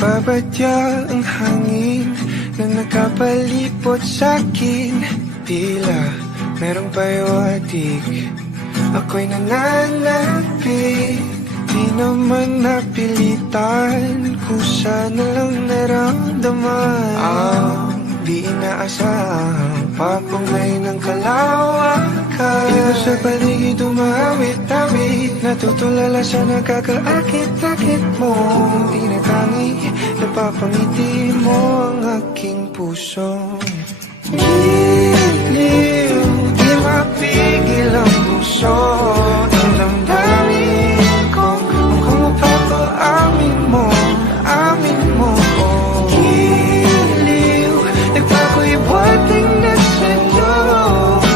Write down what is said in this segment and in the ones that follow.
Nagbabadya ang hangin na nakapalipot sa'kin. Tila merong pahiwatig, ako'y nananapit. Di naman napilitan, kusa na lang naramdaman ang di inaasahang papunay ng kalawakan. Ikaw sa paligid umawit-awit, natutulala sa nakakaakit-akit mo. Tinatangi, napapangiti mo ang aking puso. Giliw, di mapigil ang puso. Ang damdamin ko, mukhang mapapaamin mo, amin mo. Giliw, nagpako'y buhating na sa'yo.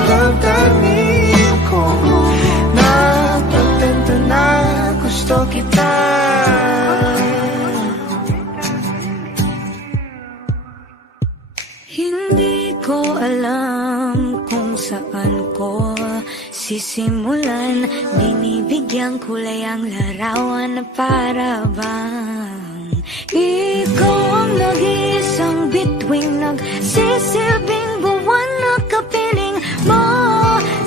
Damdamin ko, napagtanto na gusto kita. Hindi ko alam kung saan ko sisimulan. Binibigyan kulay ang larawan na para bang ikaw ang nag-iisang bituing, nagsisilbing buwan na kapiling mo.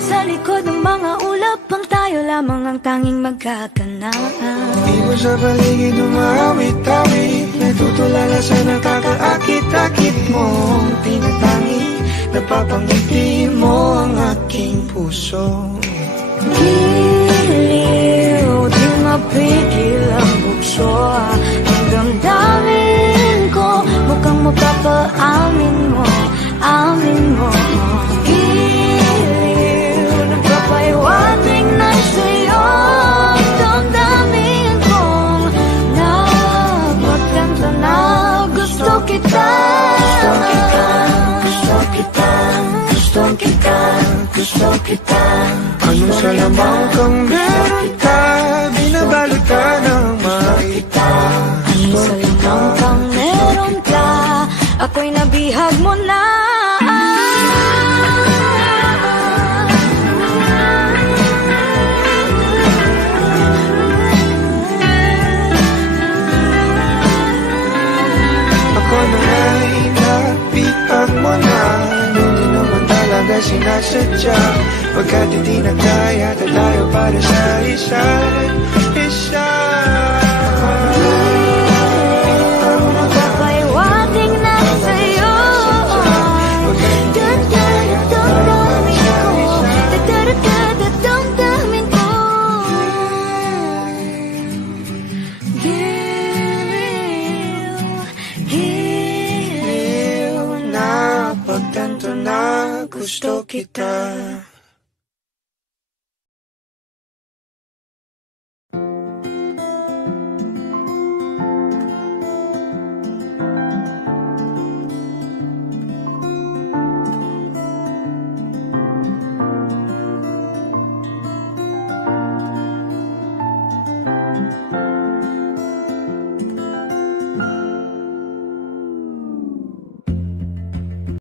Sa likod ng mga ulap, ang tayo lamang ang tanging magkakanaan. Iwan sa paligid umawit-awit, natutulala sa nakakaakit-akit mo. Tinatangi, napapangiti mo ang aking puso. Giliw, di mapigil ang bukso. Ang damdamin ko, mukhang mapapaamin mo, amin mo. Giliw, nagpapahiwatig na sa'yo. Ang damdamin kong napagtanto na gusto kita. Gusto kita, gusto kita, gusto kita. Anong salamang kang meron ka, binabalot ka ng makita. Anong salamang kang meron ka, ako'y nabihag mo na. Ako na ay napihag mo na, hindi naman talaga sinasadya. Pagkat hindi nagkaya tayo para sa isa't isa. Magpapahiwatig na sa'yo. Damdamin ko. Giliw, giliw, Napagtanto na gusto kita.